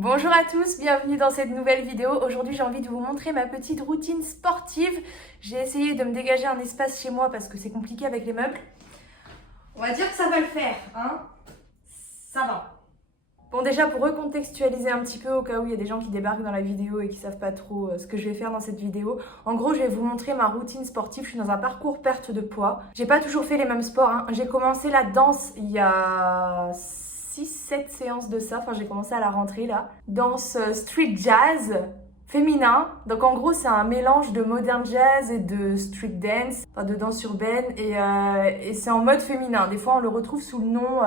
Bonjour à tous, bienvenue dans cette nouvelle vidéo. Aujourd'hui j'ai envie de vous montrer ma petite routine sportive. J'ai essayé de me dégager un espace chez moi parce que c'est compliqué avec les meubles. On va dire que ça va le faire, hein. Ça va. Bon, déjà pour recontextualiser un petit peu au cas où il y a des gens qui débarquent dans la vidéo et qui savent pas trop ce que je vais faire dans cette vidéo. En gros, je vais vous montrer ma routine sportive. Je suis dans un parcours perte de poids. J'ai pas toujours fait les mêmes sports, hein. J'ai commencé la danse il y a 6-7 séances de ça. Enfin, j'ai commencé à la rentrée là. Danse street jazz féminin. Donc en gros, c'est un mélange de modern jazz et de street dance, enfin de danse urbaine. Et c'est en mode féminin. Des fois, on le retrouve sous le nom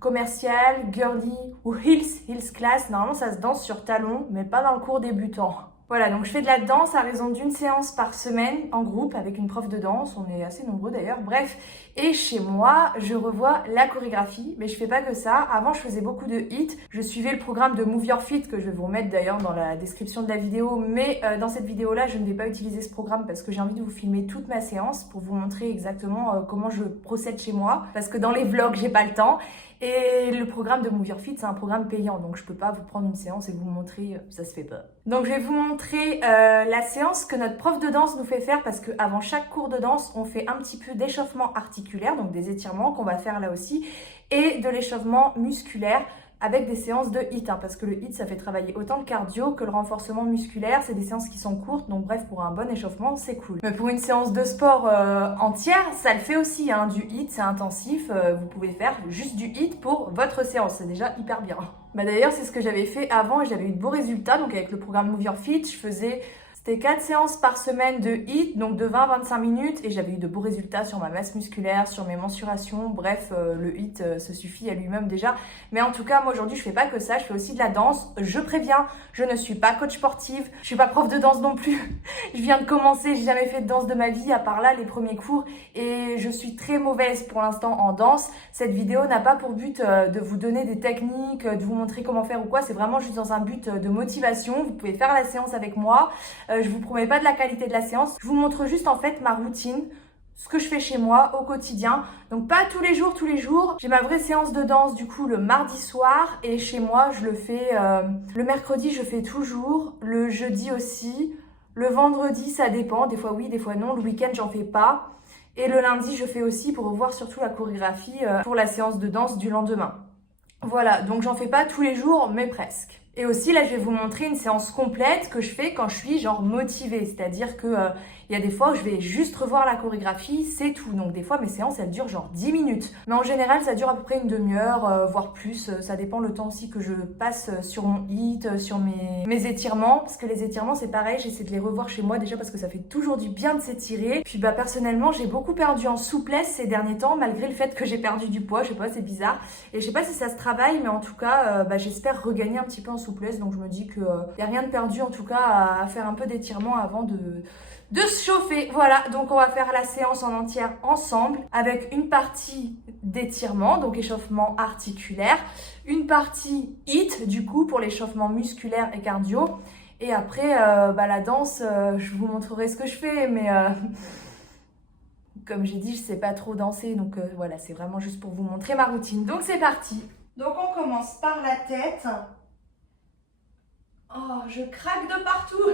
commercial, girly ou heels class. Normalement, ça se danse sur talons, mais pas dans le cours débutant. Voilà, donc je fais de la danse à raison d'une séance par semaine en groupe avec une prof de danse. On est assez nombreux d'ailleurs. Bref, et chez moi, je revois la chorégraphie, mais je fais pas que ça. Avant, je faisais beaucoup de hits. Je suivais le programme de Move Your Feet que je vais vous remettre d'ailleurs dans la description de la vidéo. Mais dans cette vidéo-là, je ne vais pas utiliser ce programme parce que j'ai envie de vous filmer toute ma séance pour vous montrer exactement comment je procède chez moi. Parce que dans les vlogs, j'ai pas le temps. Et le programme de Move Your Feet, c'est un programme payant, donc je peux pas vous prendre une séance et vous montrer, ça se fait pas. Donc je vais vous montrer la séance que notre prof de danse nous fait faire parce qu'avant chaque cours de danse, on fait un petit peu d'échauffement articulaire, donc des étirements qu'on va faire là aussi, et de l'échauffement musculaire avec des séances de HIIT, parce que le HIIT, ça fait travailler autant le cardio que le renforcement musculaire. C'est des séances qui sont courtes, donc bref, pour un bon échauffement, c'est cool. Mais pour une séance de sport entière, ça le fait aussi, hein, du HIIT, c'est intensif. Vous pouvez faire juste du HIIT pour votre séance, c'est déjà hyper bien. Bah d'ailleurs, c'est ce que j'avais fait avant et j'avais eu de beaux résultats. Donc avec le programme Move Your Feet, je faisais... C'était 4 séances par semaine de HIIT, donc de 20-25 minutes, et j'avais eu de beaux résultats sur ma masse musculaire, sur mes mensurations. Bref, le HIIT se suffit à lui-même déjà. Mais en tout cas, moi aujourd'hui, je fais pas que ça, je fais aussi de la danse. Je préviens, je ne suis pas coach sportive, je suis pas prof de danse non plus. Je viens de commencer, j'ai jamais fait de danse de ma vie, à part là, les premiers cours, et je suis très mauvaise pour l'instant en danse. Cette vidéo n'a pas pour but de vous donner des techniques, de vous montrer comment faire ou quoi, c'est vraiment juste dans un but de motivation. Vous pouvez faire la séance avec moi. Je vous promets pas de la qualité de la séance. Je vous montre juste en fait ma routine, ce que je fais chez moi au quotidien. Donc pas tous les jours. J'ai ma vraie séance de danse du coup le mardi soir et chez moi je le fais le mercredi, je fais toujours, le jeudi aussi, le vendredi ça dépend, des fois oui, des fois non, le week-end j'en fais pas. Et le lundi je fais aussi pour revoir surtout la chorégraphie pour la séance de danse du lendemain. Voilà, donc j'en fais pas tous les jours, mais presque. Et aussi, là, je vais vous montrer une séance complète que je fais quand je suis genre motivée. C'est-à-dire que il y a des fois où je vais juste revoir la chorégraphie, c'est tout. Donc des fois, mes séances, elles durent genre 10 minutes. Mais en général, ça dure à peu près une demi-heure, voire plus. Ça dépend le temps aussi que je passe sur mon HIIT, sur mes étirements. Parce que les étirements, c'est pareil, j'essaie de les revoir chez moi déjà parce que ça fait toujours du bien de s'étirer. Puis bah personnellement, j'ai beaucoup perdu en souplesse ces derniers temps, malgré le fait que j'ai perdu du poids. Je sais pas, c'est bizarre. Et je sais pas si ça se travaille, mais en tout cas, j'espère regagner un petit peu en souplesse. Donc je me dis qu'il n'y a rien de perdu en tout cas à faire un peu d'étirement avant de se chauffer. Voilà, donc on va faire la séance en entière ensemble avec une partie d'étirement, donc échauffement articulaire, une partie HIIT du coup pour l'échauffement musculaire et cardio. Et après, la danse, je vous montrerai ce que je fais, mais comme j'ai dit, je sais pas trop danser, donc voilà, c'est vraiment juste pour vous montrer ma routine. Donc c'est parti. Donc on commence par la tête. Oh, je craque de partout.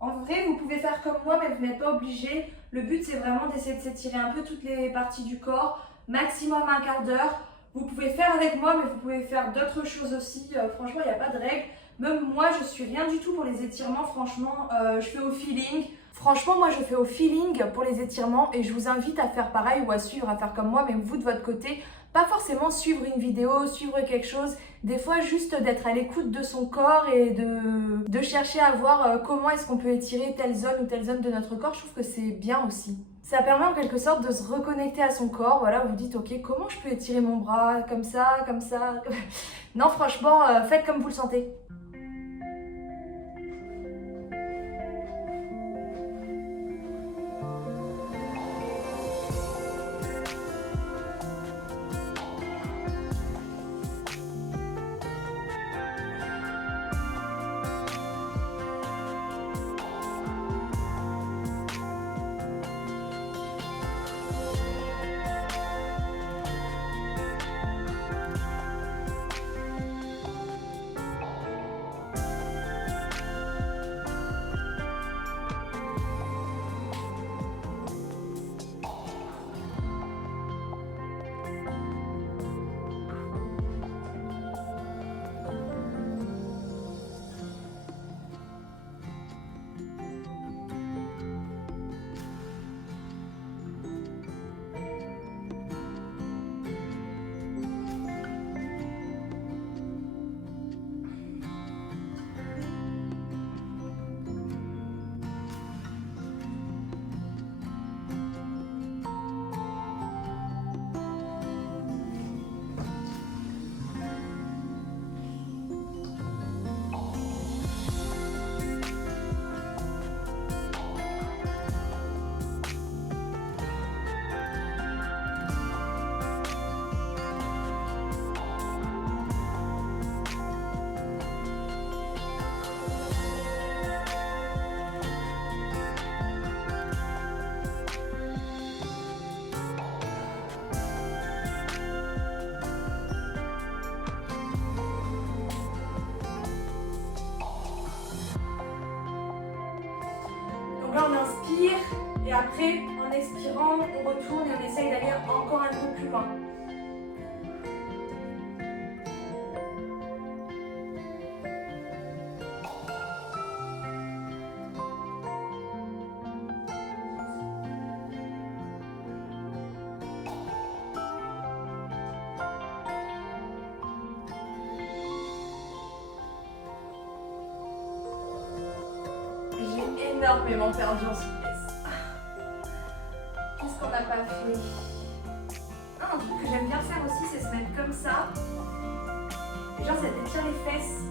En vrai, vous pouvez faire comme moi, mais vous n'êtes pas obligé. Le but, c'est vraiment d'essayer de s'étirer un peu toutes les parties du corps, maximum un quart d'heure. Vous pouvez faire avec moi, mais vous pouvez faire d'autres choses aussi. Franchement, il n'y a pas de règle. Même moi, je suis rien du tout pour les étirements. Franchement, je fais au feeling. Franchement, moi, je fais au feeling pour les étirements et je vous invite à faire pareil ou à suivre, à faire comme moi, mais vous de votre côté. Pas forcément suivre une vidéo, suivre quelque chose. Des fois, juste d'être à l'écoute de son corps et de chercher à voir comment est-ce qu'on peut étirer telle zone ou telle zone de notre corps. Je trouve que c'est bien aussi. Ça permet en quelque sorte de se reconnecter à son corps. Voilà, vous dites, ok, comment je peux étirer mon bras comme ça, comme ça. Non, franchement, faites comme vous le sentez. inspire et après, en expirant, on retourne et on essaye d'aller encore un peu plus loin. J'ai énormément perdu en souplesse. Qu'est-ce qu'on n'a pas fait? Ah, un truc que j'aime bien faire aussi, c'est se mettre comme ça. Et genre, ça t'étire les fesses.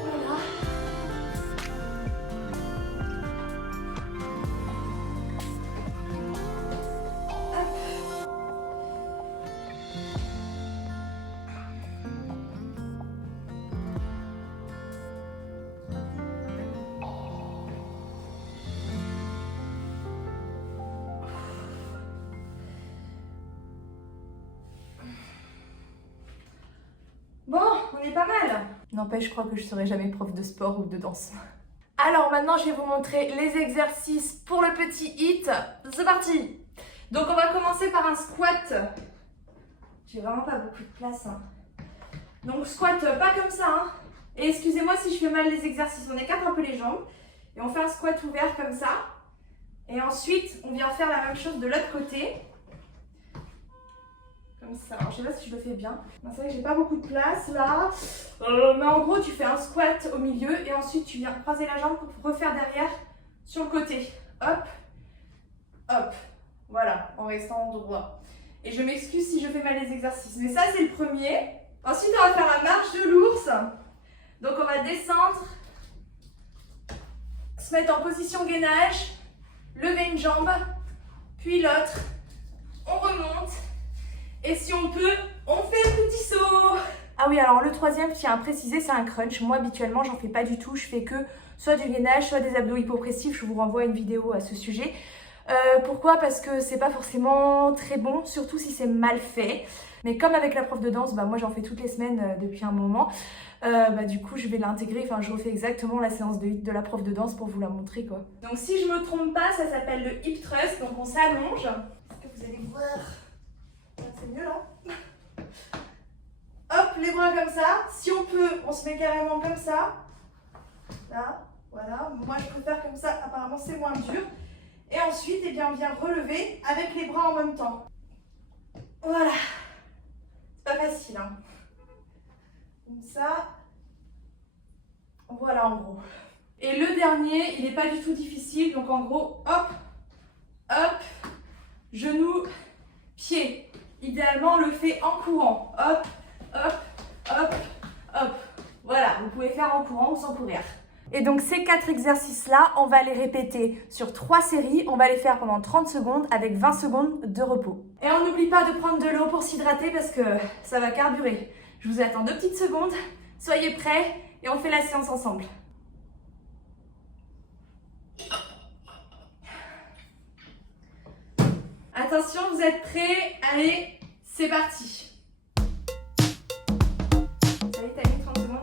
Voilà. Bon, on est pas mal. N'empêche, je crois que je serai jamais prof de sport ou de danse. Alors maintenant, je vais vous montrer les exercices pour le petit hit. C'est parti! Donc on va commencer par un squat. J'ai vraiment pas beaucoup de place. Donc squat, pas comme ça. Et excusez-moi si je fais mal les exercices. On écarte un peu les jambes. Et on fait un squat ouvert comme ça. Et ensuite, on vient faire la même chose de l'autre côté. Comme ça. Alors, je sais pas si je le fais bien. C'est vrai que j'ai pas beaucoup de place là. Mais en gros, tu fais un squat au milieu et ensuite tu viens croiser la jambe pour refaire derrière sur le côté. Hop, hop. Voilà, en restant droit. Et je m'excuse si je fais mal les exercices. Mais ça, c'est le premier. Ensuite, on va faire la marche de l'ours. Donc, on va descendre, se mettre en position gainage, lever une jambe, puis l'autre. On remonte. Et si on peut, on fait un petit saut. Ah oui, alors le troisième, je tiens à préciser, c'est un crunch. Moi, habituellement, j'en fais pas du tout. Je fais que soit du gainage, soit des abdos hypopressifs. Je vous renvoie à une vidéo à ce sujet. Pourquoi? Parce que c'est pas forcément très bon, surtout si c'est mal fait. Mais comme avec la prof de danse, moi j'en fais toutes les semaines depuis un moment. Du coup, je vais l'intégrer. Enfin, je refais exactement la séance de hit de la prof de danse pour vous la montrer, quoi. Donc, si je me trompe pas, ça s'appelle le hip thrust. Donc, on s'allonge. Est-ce que vous allez voir? C'est mieux là. Hop, les bras comme ça. Si on peut, on se met carrément comme ça. Là, voilà. Moi, je préfère comme ça. Apparemment, c'est moins dur. Et ensuite, eh bien, on vient relever avec les bras en même temps. Voilà. C'est pas facile, hein. Comme ça. Voilà, en gros. Et le dernier, il n'est pas du tout difficile. Donc, en gros, hop, hop, genou, pied. Idéalement, on le fait en courant. Hop, hop, hop, hop. Voilà, vous pouvez faire en courant ou sans courir. Et donc ces 4 exercices-là, on va les répéter sur 3 séries. On va les faire pendant 30 secondes avec 20 secondes de repos. Et on n'oublie pas de prendre de l'eau pour s'hydrater parce que ça va carburer. Je vous attends 2 petites secondes. Soyez prêts et on fait la séance ensemble. Attention, vous êtes prêts? Allez, c'est parti. Ça y est, t'as mis 30 secondes.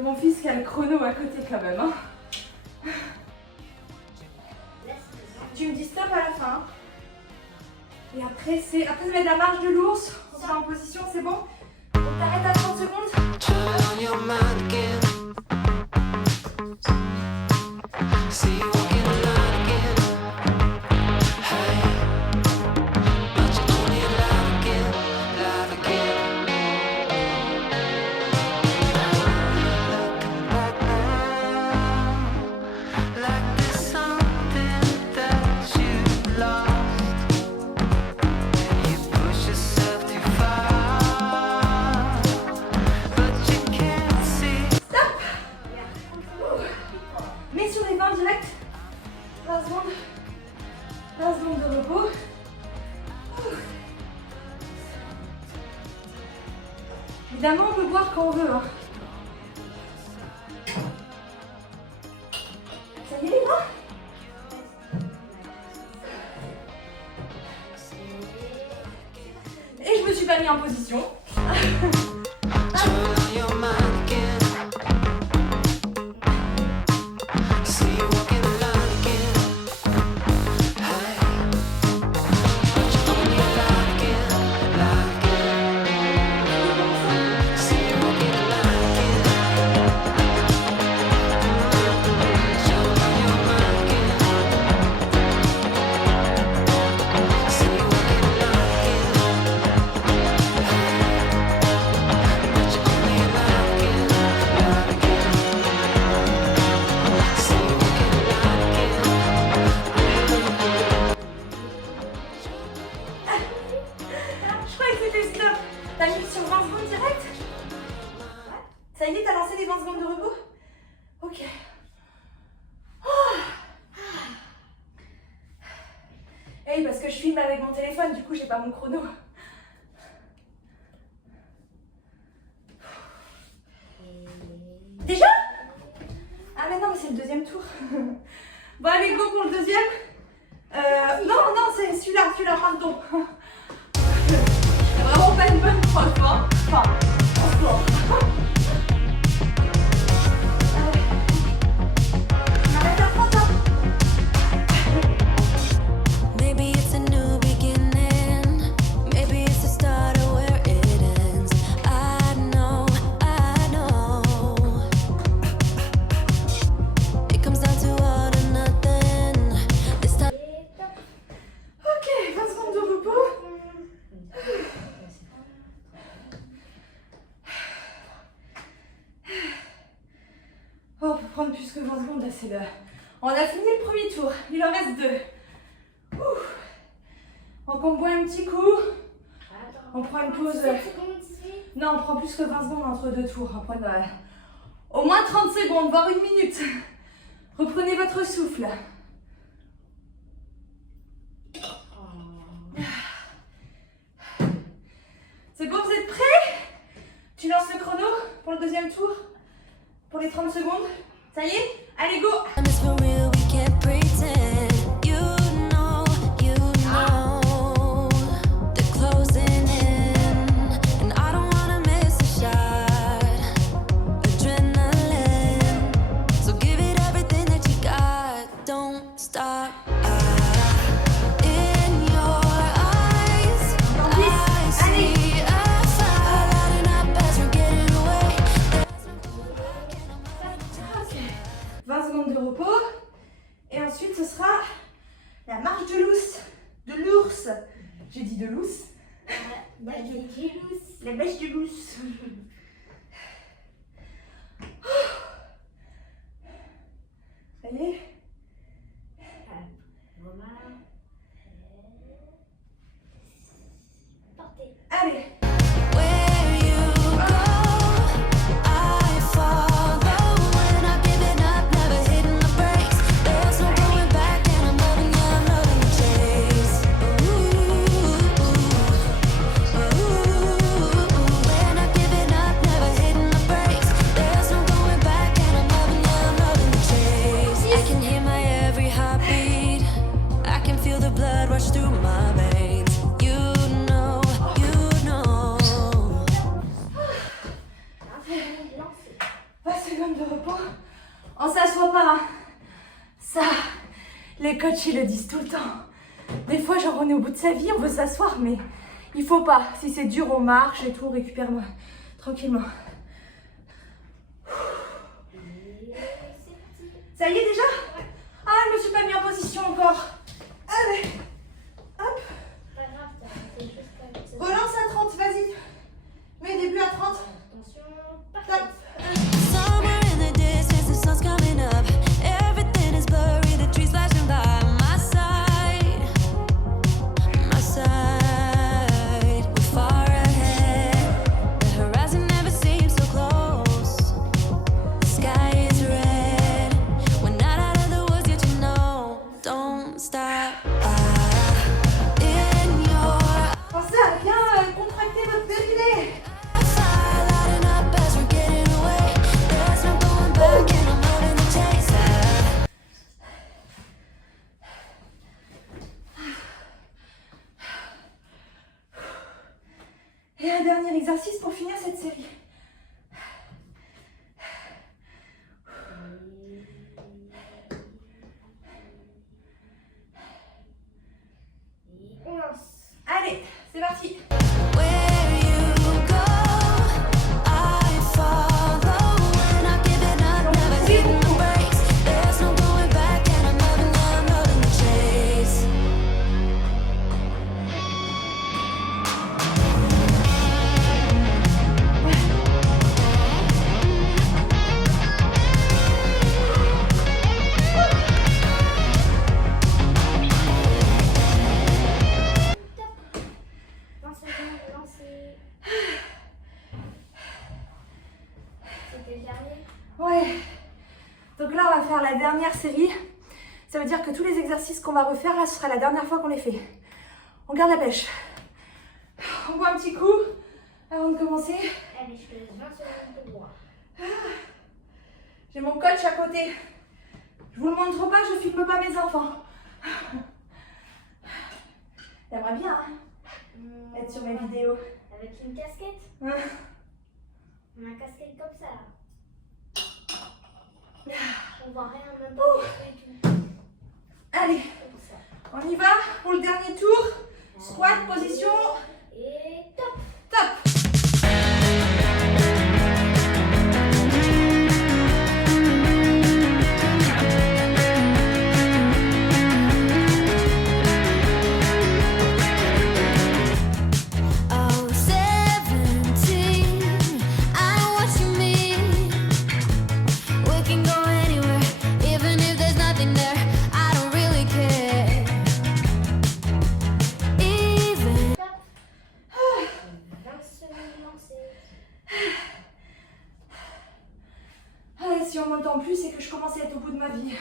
Mon fils qui a le chrono à côté quand même. Hein. Tu me dis stop à la fin. Et après, c'est mettre la marche de l'ours. On sera en position, c'est bon? On t'arrête à 30 secondes. Évidemment, on peut boire quand on veut. Hein. Ça y est, les gars? Et je me suis pas mis en position. T'as mis sur 20 secondes direct? Ça y est, t'as lancé les 20 secondes de repos? Ok. Hey, parce que je filme avec mon téléphone, du coup j'ai pas mon chrono. Déjà? Ah mais non, mais c'est le deuxième tour. Bon allez, go pour le deuxième. Non, c'est celui-là, pardon. Vraiment pas une bonne prof, hein. Enfin, en sport. On arrête à 30 ans. Maybe it's a new beginning. Maybe it's the start of where it ends. I know. It comes down to all or nothing. This time. Ok, 20 secondes de repos. Oh, pour prendre plus que 20 secondes, là c'est le... On a fini le premier tour, il en reste 2. Donc on boit un petit coup. On prend une pause. Non, on prend plus que 20 secondes entre 2 tours. On prend au moins 30 secondes, voire 1 minute. Reprenez votre souffle. C'est bon, vous êtes prêts? Tu lances le chrono pour le deuxième tour? Pour les 30 secondes? Ça y est? Allez, go! It's for real, we can't pretend. You know. They're closing in, and I don't wanna miss a shot. Adrenaline, so give it everything that you got. Don't stop. In your eyes, I see a fire lighting up as we're getting away. 20 secondes de repos. Et ensuite, ce sera la marche de l'ours. De l'ours. J'ai dit de l'ours. La bêche de l'ours. Ça y est? Allez. Where you go, I follow. We're not giving up, never hitting the brakes. There's no going back, and I'm loving the chase. We're not giving up, never hitting the brakes. There's no going back, and I'm loving the chase. I can hear my every heartbeat. I can feel the blood rush through my veins. You know. 20 secondes de repos. On s'assoit pas. Hein. Ça, les coachs ils le disent tout le temps. Des fois, genre on est au bout de sa vie, on veut s'asseoir, mais il faut pas. Si c'est dur, on marche et tout, on récupère tranquillement. Ça y est déjà? Ah, je me suis pas mis en position encore. Allez, hop. Relance à 30, vas-y. Mets début à 30. Top. Somewhere in the distance, the sun's coming up. Everything is blurry, the trees flashing by my side. We're far ahead. The horizon never seems dernier exercice pour finir cette série. Allez, c'est parti. Where you go, I follow. We're not giving up, never hitting the brakes. There's no going back, and I'm loving the chase. C'était le dernier. Ouais. Donc là, on va faire la dernière série. Ça veut dire que tous les exercices qu'on va refaire, là, ce sera la dernière fois qu'on les fait. On garde la pêche. On boit un petit coup avant de commencer. Allez, je te laisse 20 secondes pour boire. J'ai mon coach à côté. Je vous le montre pas, je filme pas mes enfants. T'aimerais bien être sur mes vidéos. Avec une casquette. Ouais. On a une casquette comme ça là. On voit rien, même pas et tout. Allez, Comme ça. on y va pour le dernier tour. Squat, position, Et top. top. Oh, 17, I know what you mean. We can go anywhere, even if there's nothing there. I don't really care. Even Top. 20 secondes lancées. Ah, si on m'entend plus, c'est que je commence à être au bout de ma vie.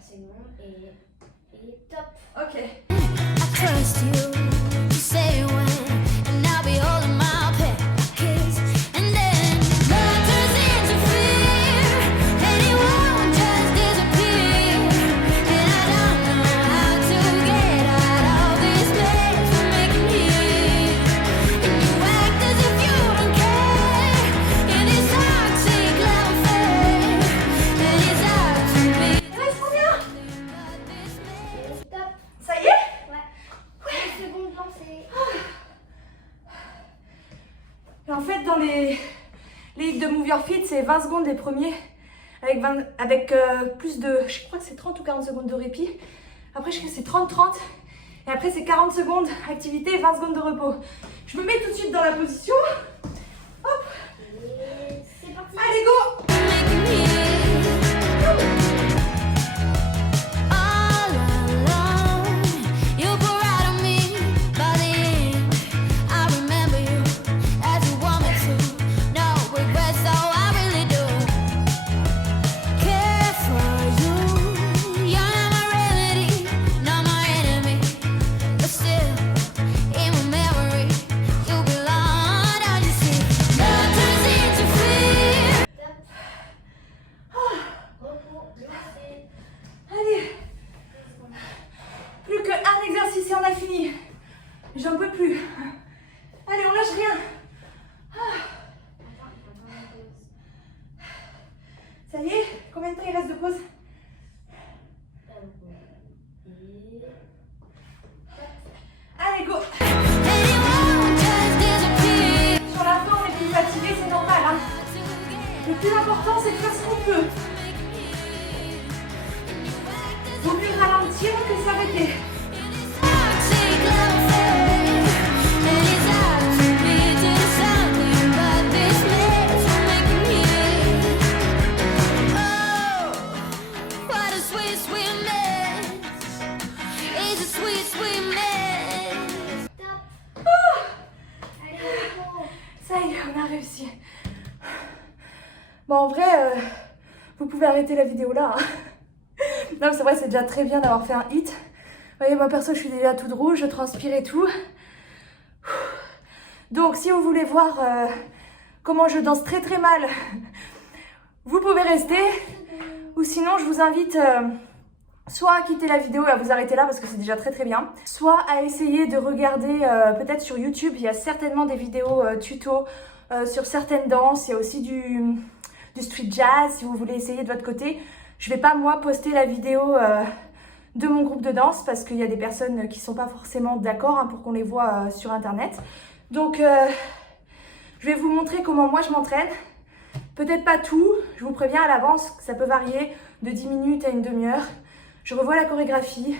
C'est bon. Et top. Ok. I trust you. You say when, and I'll be holding my kiss. And then love turns into fear. Anyone just disappear. And I don't know how to get out of this place we're making here. And you act as if you don't care. In this toxic love affair. And it's hard to be. Ouais, c'est trop bien. Et top. Ça y est? Ouais. 20 secondes lancées. Et en fait, dans les hits de Move Your Feet, c'est 20 secondes les premiers, avec plus de, je crois que c'est 30 ou 40 secondes de répit. Après, je crois que c'est 30-30. Et après, c'est 40 secondes activité et 20 secondes de repos. Je me mets tout de suite dans la position. Hop, Et c'est parti. allez, go! All alone, you pour out on me. By the end, I remember you as you want me to. No regrets, though I really do. Care for you, you're not my remedy, not my enemy, but still in my memory, you belong. Don't you see? Love turns into fear. Repos lancé. Allez, plus qu'un exercice et on a fini. J'en peux plus. Allez, on lâche rien. Ça y est, combien de temps il reste de pause? Allez, go! Anyone just disappear. Sur la fin, on est plus fatigué, c'est normal. Hein. Le plus important, c'est de faire ce qu'on peut. Vaut mieux ralentir que s'arrêter. Toxic love affair. And it's hard to be to something but this mess we're making here. Oh, what a sweet, sweet mess. It's a sweet, sweet mess. Top. Allez, repos. Ça y est, on a réussi. Bon, en vrai, vous pouvez arrêter la vidéo là. Hein. Non, mais c'est vrai, c'est déjà très bien d'avoir fait un hit. Vous voyez, moi perso, je suis déjà toute rouge, je transpire et tout. Donc, si vous voulez voir comment je danse très très mal, vous pouvez rester. Ou sinon, je vous invite soit à quitter la vidéo et à vous arrêter là parce que c'est déjà très très bien, soit à essayer de regarder peut-être sur YouTube. Il y a certainement des vidéos tuto sur certaines danses. Il y a aussi du street jazz si vous voulez essayer de votre côté. Je vais pas moi poster la vidéo de mon groupe de danse parce qu'il y a des personnes qui sont pas forcément d'accord pour qu'on les voit sur internet. Donc je vais vous montrer comment moi je m'entraîne. Peut-être pas tout, je vous préviens à l'avance que ça peut varier de 10 minutes à une demi-heure. Je revois la chorégraphie.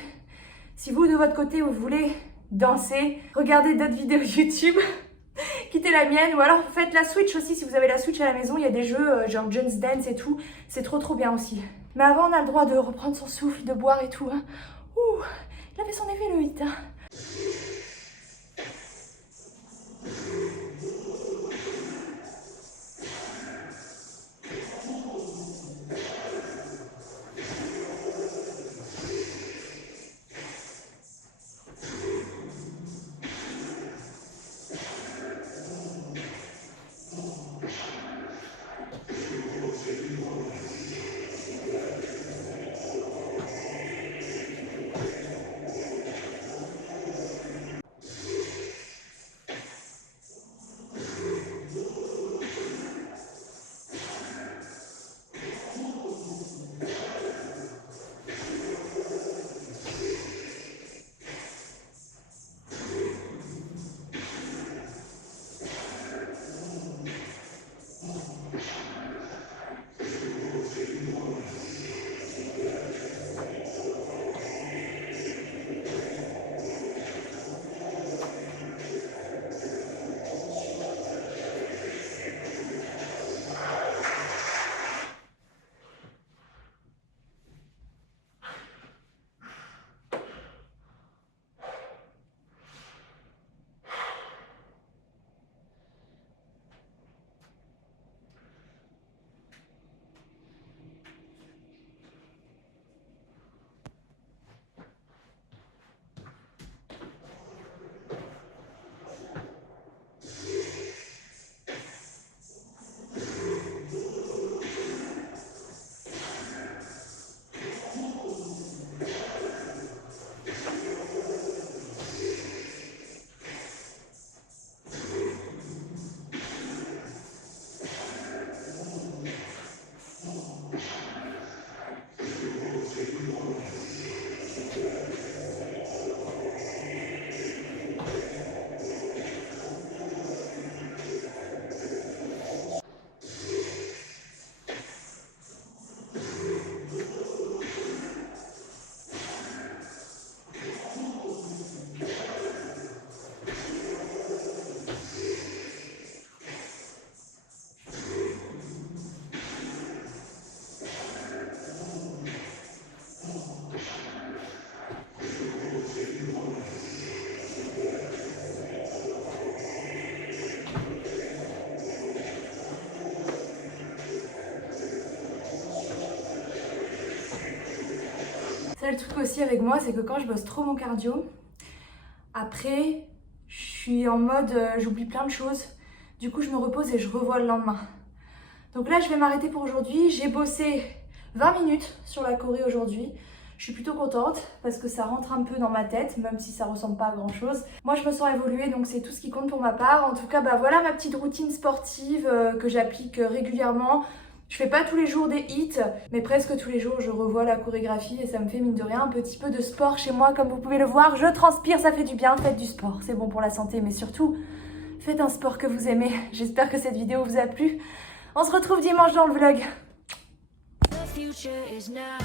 Si vous de votre côté vous voulez danser, regardez d'autres vidéos YouTube, quittez la mienne ou alors faites la Switch aussi si vous avez la Switch à la maison. Il y a des jeux genre Just Dance et tout, c'est trop bien aussi. Mais avant on a le droit de reprendre son souffle, de boire et tout. Ouh, il a fait son effet le hit. Ça, le truc aussi avec moi, c'est que quand je bosse trop mon cardio, après, je suis en mode, j'oublie plein de choses. Du coup, je me repose et je revois le lendemain. Donc là, je vais m'arrêter pour aujourd'hui. J'ai bossé 20 minutes sur la choré aujourd'hui. Je suis plutôt contente parce que ça rentre un peu dans ma tête, même si ça ressemble pas à grand chose. Moi, je me sens évoluer, donc c'est tout ce qui compte pour ma part. En tout cas, bah voilà ma petite routine sportive que j'applique régulièrement. Je fais pas tous les jours des hits, mais presque tous les jours je revois la chorégraphie et ça me fait mine de rien un petit peu de sport chez moi. Comme vous pouvez le voir, je transpire, ça fait du bien. Faites du sport, c'est bon pour la santé, mais surtout, faites un sport que vous aimez. J'espère que cette vidéo vous a plu. On se retrouve dimanche dans le vlog. The future is now.